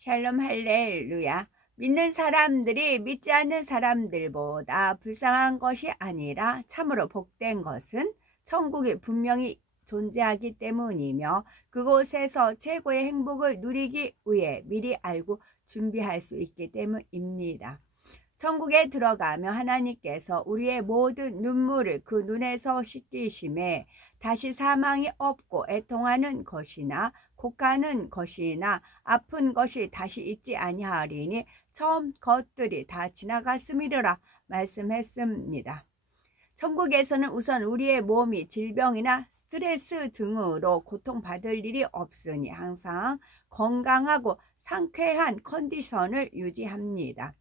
샬롬 할렐루야. 믿는 사람들이 믿지 않는 사람들보다 불쌍한 것이 아니라 참으로 복된 것은 천국이 분명히 존재하기 때문이며 그곳에서 최고의 행복을 누리기 위해 미리 알고 준비할 수 있기 때문입니다. 천국에 들어가며 하나님께서 우리의 모든 눈물을 그 눈에서 씻기심에 다시 사망이 없고 애통하는 것이나 곡하는 것이나 아픈 것이 다시 있지 아니하리니 처음 것들이 다 지나갔음이라 말씀했습니다. 천국에서는 우선 우리의 몸이 질병이나 스트레스 등으로 고통받을 일이 없으니 항상 건강하고 상쾌한 컨디션을 유지합니다.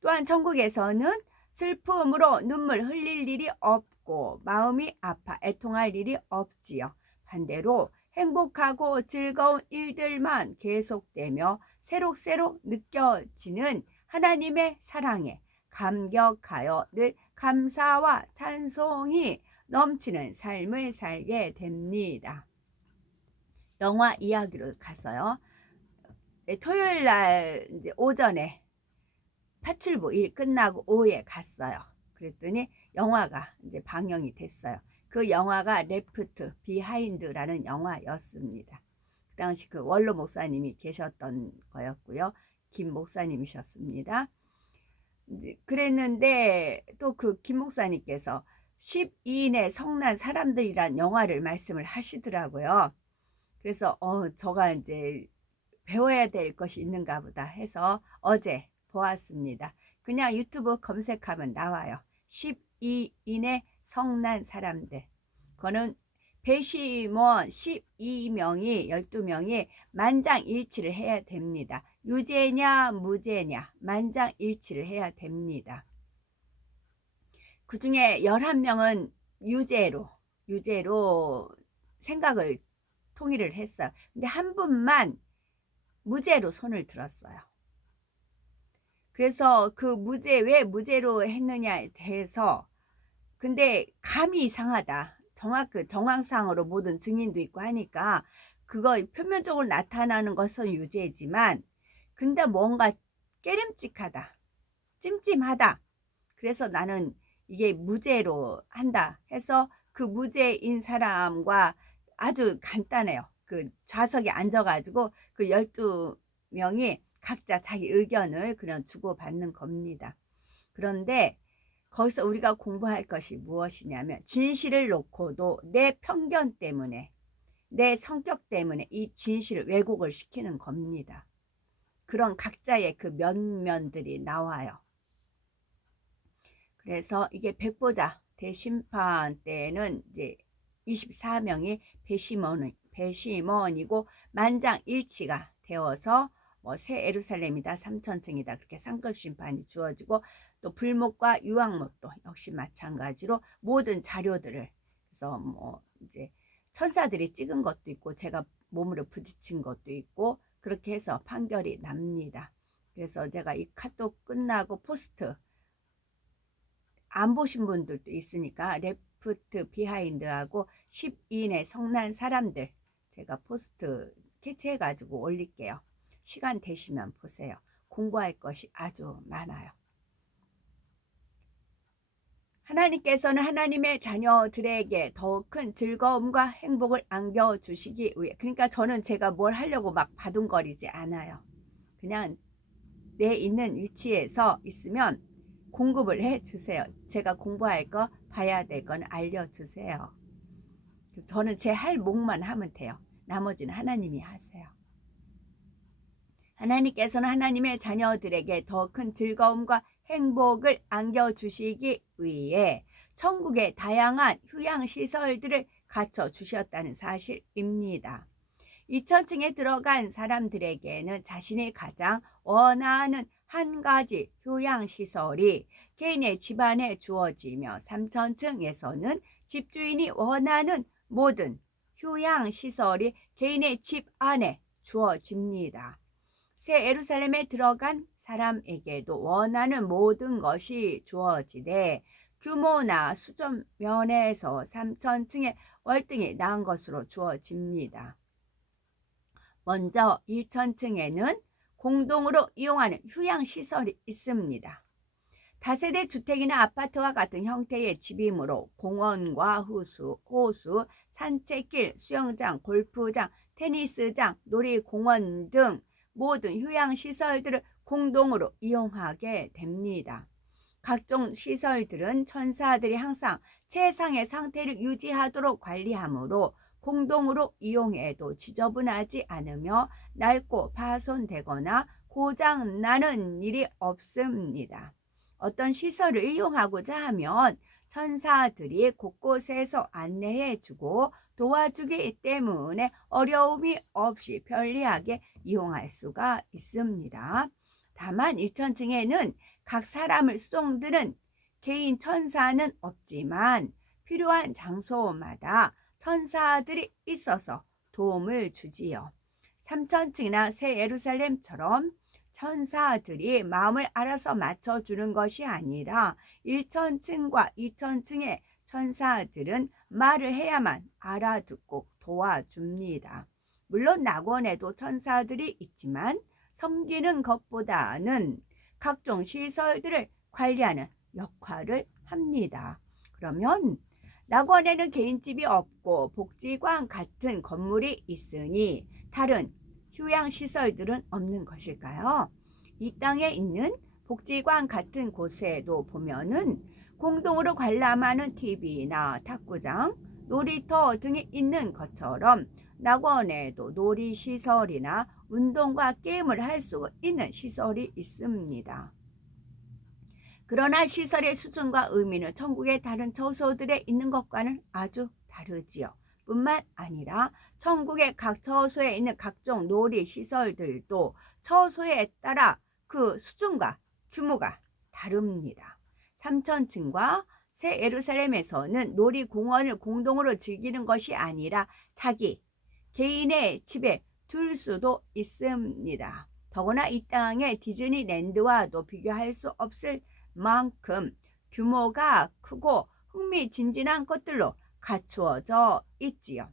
또한 천국에서는 슬픔으로 눈물 흘릴 일이 없고 마음이 아파 애통할 일이 없지요. 반대로 행복하고 즐거운 일들만 계속되며 새록새록 느껴지는 하나님의 사랑에 감격하여 늘 감사와 찬송이 넘치는 삶을 살게 됩니다. 영화 이야기로 가서요. 토요일 날 이제 오전에 파출부 일 끝나고 오후에 갔어요. 그랬더니 영화가 이제 방영이 됐어요. 그 영화가 레프트 비하인드라는 영화였습니다. 그 당시 그 원로 목사님이 계셨던 거였고요. 김 목사님이셨습니다. 그랬는데 또 그 김 목사님께서 12인의 성난 사람들이란 영화를 말씀을 하시더라고요. 그래서 저가 이제 배워야 될 것이 있는가 보다 해서 어제 보았습니다. 그냥 유튜브 검색하면 나와요. 12인의 성난 사람들. 그거는 배심원 12명이 12명이 만장일치를 해야 됩니다. 유죄냐 무죄냐 만장일치를 해야 됩니다. 그 중에 11명은 유죄로 생각을 통일을 했어요. 근데 한 분만 무죄로 손을 들었어요. 그래서 그 왜 무죄로 했느냐에 대해서 근데 감이 이상하다. 정황상으로 모든 증인도 있고 하니까 그거 표면적으로 나타나는 것은 유죄지만 근데 뭔가 깨름직하다. 찜찜하다. 그래서 나는 이게 무죄로 한다 해서 그 무죄인 사람과 아주 간단해요. 그 좌석에 앉아가지고 그 12명이 각자 자기 의견을 그냥 주고받는 겁니다. 그런데 거기서 우리가 공부할 것이 무엇이냐면 진실을 놓고도 내 편견 때문에 내 성격 때문에 이 진실을 왜곡을 시키는 겁니다. 그런 각자의 그 면면들이 나와요. 그래서 이게 백보자 대심판 때는 이제 24명이 배심원이고 만장일치가 되어서 새 예루살렘이다 3천층이다 그렇게 상급 심판이 주어지고 또 불목과 유황목도 역시 마찬가지로 모든 자료들을 그래서 이제 천사들이 찍은 것도 있고 제가 몸으로 부딪힌 것도 있고 그렇게 해서 판결이 납니다. 그래서 제가 이 카톡 끝나고 포스트 안 보신 분들도 있으니까 레프트 비하인드하고 12인의 성난 사람들 제가 포스트 캐치해가지고 올릴게요. 시간 되시면 보세요. 공부할 것이 아주 많아요. 하나님께서는 하나님의 자녀들에게 더 큰 즐거움과 행복을 안겨주시기 위해 그러니까 저는 제가 뭘 하려고 막 바둥거리지 않아요. 그냥 내 있는 위치에서 있으면 공급을 해주세요. 제가 공부할 거 봐야 될 건 알려주세요. 그래서 저는 제 할 몫만 하면 돼요. 나머지는 하나님이 하세요. 하나님께서는 하나님의 자녀들에게 더 큰 즐거움과 행복을 안겨주시기 위해 천국의 다양한 휴양시설들을 갖춰주셨다는 사실입니다. 2000층에 들어간 사람들에게는 자신이 가장 원하는 한 가지 휴양시설이 개인의 집안에 주어지며 3000층에서는 집주인이 원하는 모든 휴양시설이 개인의 집 안에 주어집니다. 새 예루살렘에 들어간 사람에게도 원하는 모든 것이 주어지되 규모나 수준 면에서 3000층의 월등히 나은 것으로 주어집니다. 먼저 1000층에는 공동으로 이용하는 휴양시설이 있습니다. 다세대 주택이나 아파트와 같은 형태의 집이므로 공원과 호수, 산책길, 수영장, 골프장, 테니스장, 놀이공원 등 모든 휴양시설들을 공동으로 이용하게 됩니다. 각종 시설들은 천사들이 항상 최상의 상태를 유지하도록 관리하므로 공동으로 이용해도 지저분하지 않으며 낡고 파손되거나 고장나는 일이 없습니다. 어떤 시설을 이용하고자 하면 천사들이 곳곳에서 안내해주고 도와주기 때문에 어려움이 없이 편리하게 이용할 수가 있습니다. 다만 1층에는 각 사람을 수종드는 개인 천사는 없지만 필요한 장소마다 천사들이 있어서 도움을 주지요. 3층이나 새 예루살렘처럼 천사들이 마음을 알아서 맞춰주는 것이 아니라 1층과 2층의 천사들은 말을 해야만 알아듣고 도와줍니다. 물론 낙원에도 천사들이 있지만 섬기는 것보다는 각종 시설들을 관리하는 역할을 합니다. 그러면 낙원에는 개인집이 없고 복지관 같은 건물이 있으니 다른 휴양시설들은 없는 것일까요? 이 땅에 있는 복지관 같은 곳에도 보면은 공동으로 관람하는 TV나 탁구장, 놀이터 등이 있는 것처럼 낙원에도 놀이시설이나 운동과 게임을 할 수 있는 시설이 있습니다. 그러나 시설의 수준과 의미는 천국의 다른 처소들에 있는 것과는 아주 다르지요. 뿐만 아니라 천국의 각 처소에 있는 각종 놀이시설들도 처소에 따라 그 수준과 규모가 다릅니다. 3층과 새 예루살렘에서는 놀이공원을 공동으로 즐기는 것이 아니라 자기 개인의 집에 둘 수도 있습니다. 더구나 이 땅의 디즈니랜드와도 비교할 수 없을 만큼 규모가 크고 흥미진진한 것들로 갖추어져 있지요.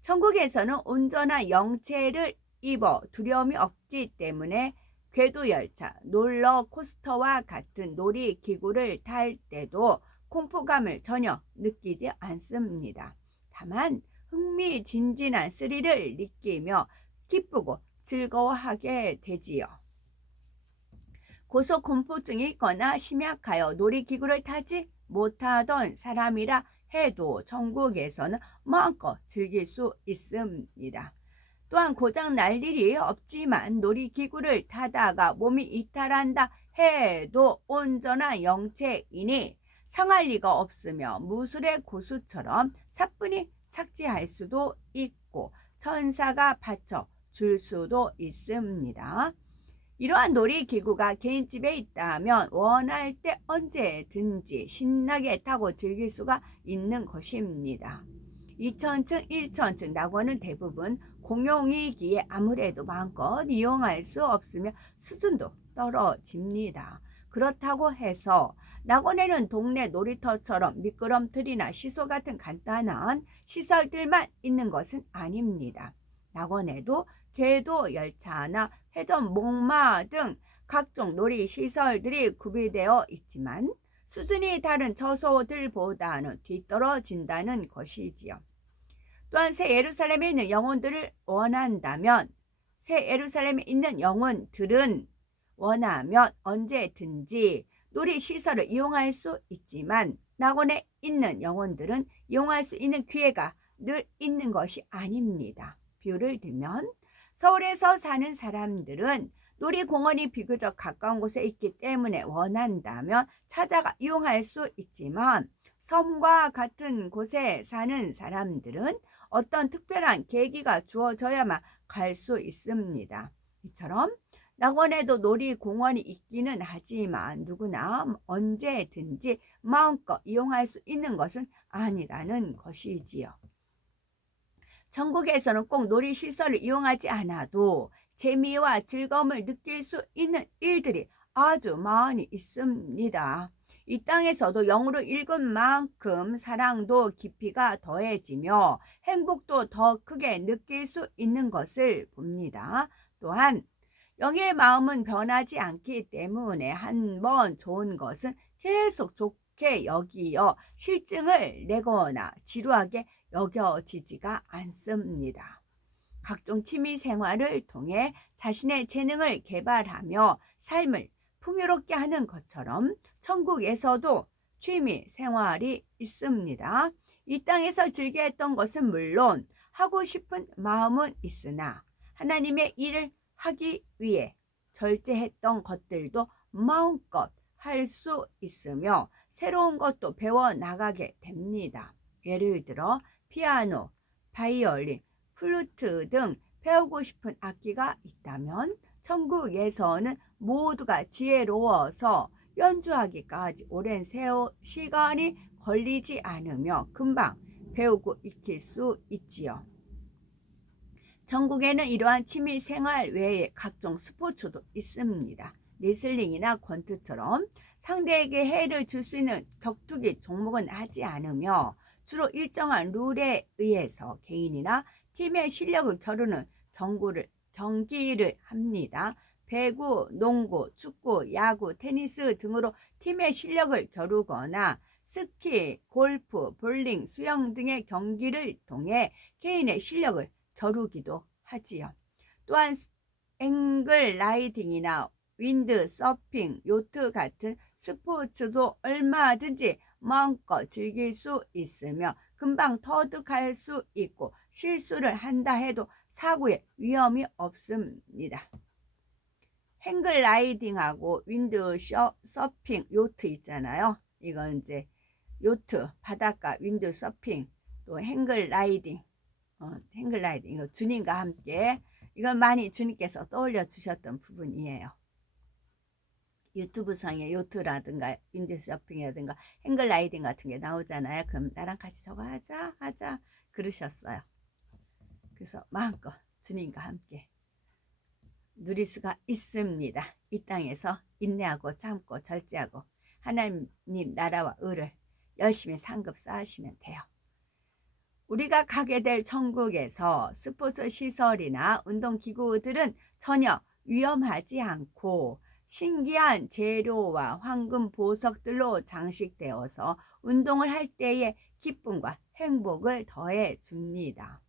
천국에서는 온전한 영체를 입어 두려움이 없기 때문에 궤도열차, 롤러코스터와 같은 놀이기구를 탈 때도 공포감을 전혀 느끼지 않습니다. 다만 흥미진진한 스릴을 느끼며 기쁘고 즐거워하게 되지요. 고소공포증이 있거나 심약하여 놀이기구를 타지 못하던 사람이라 해도 천국에서는 마음껏 즐길 수 있습니다. 또한 고장 날 일이 없지만 놀이기구를 타다가 몸이 이탈한다 해도 온전한 영체이니 상할 리가 없으며 무술의 고수처럼 사뿐히 착지할 수도 있고 천사가 받쳐 줄 수도 있습니다. 이러한 놀이기구가 개인집에 있다면 원할 때 언제든지 신나게 타고 즐길 수가 있는 것입니다. 2층, 1층 낙원은 대부분 공용이기에 아무래도 마음껏 이용할 수 없으며 수준도 떨어집니다. 그렇다고 해서 낙원에는 동네 놀이터처럼 미끄럼틀이나 시소 같은 간단한 시설들만 있는 것은 아닙니다. 낙원에도 궤도 열차나 회전 목마 등 각종 놀이시설들이 구비되어 있지만 수준이 다른 처소들보다는 뒤떨어진다는 것이지요. 또한 새 예루살렘에 있는 영혼들을 원한다면 새 예루살렘에 있는 영혼들은 원하면 언제든지 놀이시설을 이용할 수 있지만 낙원에 있는 영혼들은 이용할 수 있는 기회가 늘 있는 것이 아닙니다. 비유를 들면 서울에서 사는 사람들은 놀이공원이 비교적 가까운 곳에 있기 때문에 원한다면 찾아가 이용할 수 있지만 섬과 같은 곳에 사는 사람들은 어떤 특별한 계기가 주어져야만 갈 수 있습니다. 이처럼 낙원에도 놀이공원이 있기는 하지만 누구나 언제든지 마음껏 이용할 수 있는 것은 아니라는 것이지요. 천국에서는 꼭 놀이시설을 이용하지 않아도 재미와 즐거움을 느낄 수 있는 일들이 아주 많이 있습니다. 이 땅에서도 영으로 읽은 만큼 사랑도 깊이가 더해지며 행복도 더 크게 느낄 수 있는 것을 봅니다. 또한 영의 마음은 변하지 않기 때문에 한 번 좋은 것은 계속 좋게 여기어 실증을 내거나 지루하게 여겨지지가 않습니다. 각종 취미 생활을 통해 자신의 재능을 개발하며 삶을 풍요롭게 하는 것처럼 천국에서도 취미 생활이 있습니다. 이 땅에서 즐겨 했던 것은 물론 하고 싶은 마음은 있으나 하나님의 일을 하기 위해 절제했던 것들도 마음껏 할 수 있으며 새로운 것도 배워 나가게 됩니다. 예를 들어 피아노, 바이올린, 플루트 등 배우고 싶은 악기가 있다면 천국에서는 모두가 지혜로워서 연주하기까지 오랜 시간이 걸리지 않으며 금방 배우고 익힐 수 있지요. 전국에는 이러한 취미 생활 외에 각종 스포츠도 있습니다. 레슬링이나 권투처럼 상대에게 해를 줄 수 있는 격투기 종목은 하지 않으며 주로 일정한 룰에 의해서 개인이나 팀의 실력을 겨루는 경기를 합니다. 배구, 농구, 축구, 야구, 테니스 등으로 팀의 실력을 겨루거나 스키, 골프, 볼링, 수영 등의 경기를 통해 개인의 실력을 겨루기도 하지요. 또한 앵글 라이딩이나 윈드 서핑, 요트 같은 스포츠도 얼마든지 마음껏 즐길 수 있으며 금방 터득할 수 있고 실수를 한다 해도 사고의 위험이 없습니다. 행글 라이딩하고 윈드 서핑, 요트 있잖아요. 이건 이제 요트, 바닷가, 윈드 서핑, 또 행글 라이딩, 행글 라이딩 이거 주님과 함께 이건 많이 주님께서 떠올려 주셨던 부분이에요. 유튜브 상에 요트라든가 윈드 서핑이라든가 행글 라이딩 같은 게 나오잖아요. 그럼 나랑 같이 저거 하자 그러셨어요. 그래서 마음껏 주님과 함께 누릴 수가 있습니다. 이 땅에서 인내하고 참고 절제하고 하나님 나라와 의를 열심히 상급 쌓으시면 돼요. 우리가 가게 될 천국에서 스포츠 시설이나 운동기구들은 전혀 위험하지 않고 신기한 재료와 황금 보석들로 장식되어서 운동을 할 때의 기쁨과 행복을 더해 줍니다.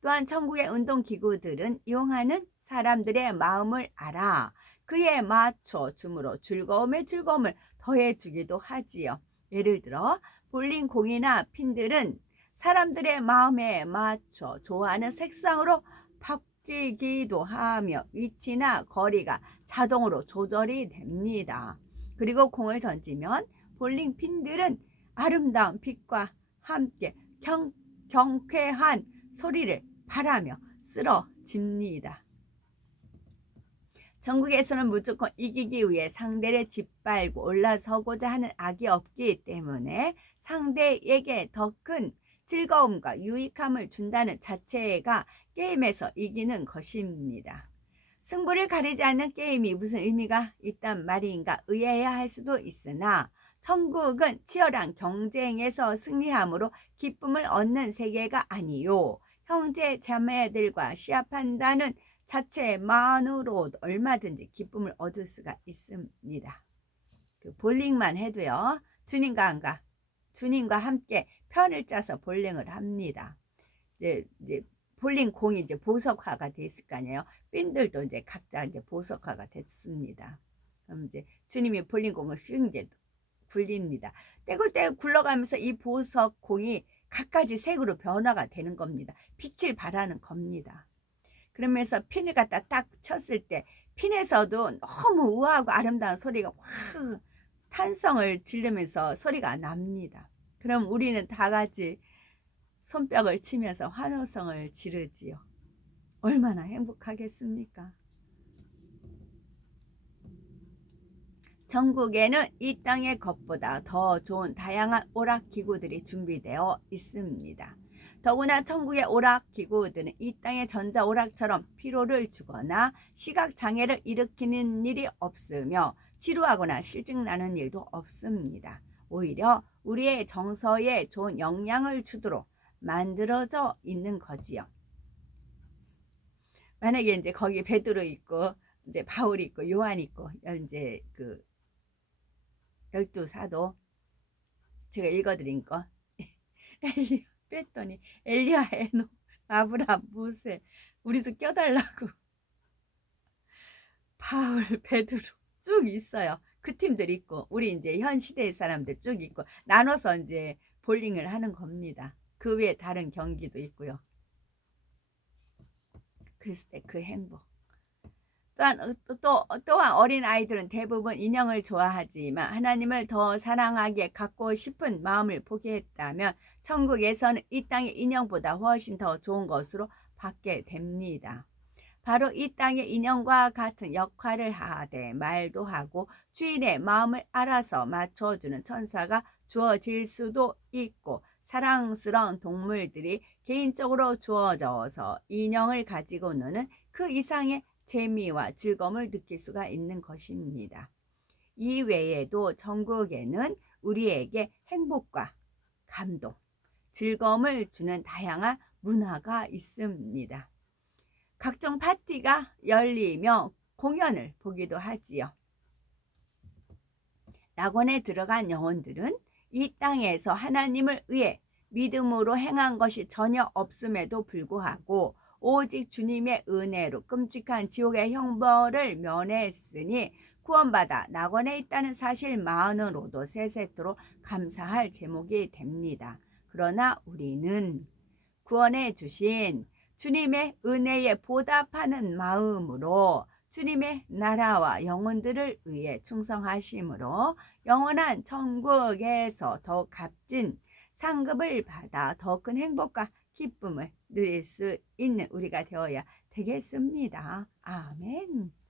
또한 천국의 운동기구들은 이용하는 사람들의 마음을 알아 그에 맞춰 줌으로 즐거움에 즐거움을 더해주기도 하지요. 예를 들어 볼링공이나 핀들은 사람들의 마음에 맞춰 좋아하는 색상으로 바뀌기도 하며 위치나 거리가 자동으로 조절이 됩니다. 그리고 공을 던지면 볼링 핀들은 아름다운 빛과 함께 경쾌한 소리를 발하며 쓰러집니다. 전국에서는 무조건 이기기 위해 상대를 짓밟고 올라서고자 하는 악이 없기 때문에 상대에게 더 큰 즐거움과 유익함을 준다는 자체가 게임에서 이기는 것입니다. 승부를 가리지 않는 게임이 무슨 의미가 있단 말인가 의아해야 할 수도 있으나 천국은 치열한 경쟁에서 승리함으로 기쁨을 얻는 세계가 아니요. 형제 자매들과 시합한다는 자체만으로 얼마든지 기쁨을 얻을 수가 있습니다. 그 볼링만 해도요. 주님과 함께 편을 짜서 볼링을 합니다. 이제 볼링 공이 이제 보석화가 됐을 거 아니에요. 핀들도 이제 각자 이제 보석화가 됐습니다. 그럼 이제 주님이 볼링 공을 휙 이제 굴립니다. 떼굴떼굴 굴러가면서 이 보석 공이 갖가지 색으로 변화가 되는 겁니다. 빛을 발하는 겁니다. 그러면서 핀을 갖다 딱 쳤을 때 핀에서도 너무 우아하고 아름다운 소리가 확 탄성을 지르면서 소리가 납니다. 그럼 우리는 다 같이 손뼉을 치면서 환호성을 지르지요. 얼마나 행복하겠습니까? 전국에는 이 땅의 것보다 더 좋은 다양한 오락기구들이 준비되어 있습니다. 더구나 천국의 오락기구들은 이 땅의 전자오락처럼 피로를 주거나 시각장애를 일으키는 일이 없으며 지루하거나 실증나는 일도 없습니다. 오히려 우리의 정서에 좋은 영향을 주도록 만들어져 있는 거지요. 만약에 이제 거기 베드로 있고 이제 바울이 있고 요한이 있고 이제 그 열두 사도 제가 읽어드린 거 엘리야 뺐더니 엘리야 에노 아브람 모세 우리도 껴달라고 바울 베드로 쭉 있어요. 그 팀들 있고 우리 이제 현 시대의 사람들 쭉 있고 나눠서 이제 볼링을 하는 겁니다. 그 외에 다른 경기도 있고요. 글쎄 그 행복. 또한 어린 아이들은 대부분 인형을 좋아하지만 하나님을 더 사랑하게 갖고 싶은 마음을 포기했다면 천국에서는 이 땅의 인형보다 훨씬 더 좋은 것으로 받게 됩니다. 바로 이 땅의 인형과 같은 역할을 하되 말도 하고 주인의 마음을 알아서 맞춰주는 천사가 주어질 수도 있고 사랑스러운 동물들이 개인적으로 주어져서 인형을 가지고 노는 그 이상의 재미와 즐거움을 느낄 수가 있는 것입니다. 이 외에도 천국에는 우리에게 행복과 감동, 즐거움을 주는 다양한 문화가 있습니다. 각종 파티가 열리며 공연을 보기도 하지요. 낙원에 들어간 영혼들은 이 땅에서 하나님을 위해 믿음으로 행한 것이 전혀 없음에도 불구하고 오직 주님의 은혜로 끔찍한 지옥의 형벌을 면했으니 구원받아 낙원에 있다는 사실만으로도 세세토록 감사할 제목이 됩니다. 그러나 우리는 구원해 주신 주님의 은혜에 보답하는 마음으로 주님의 나라와 영혼들을 위해 충성하심으로 영원한 천국에서 더 값진 상급을 받아 더 큰 행복과 기쁨을 누릴 수 있는 우리가 되어야 되겠습니다. 아멘.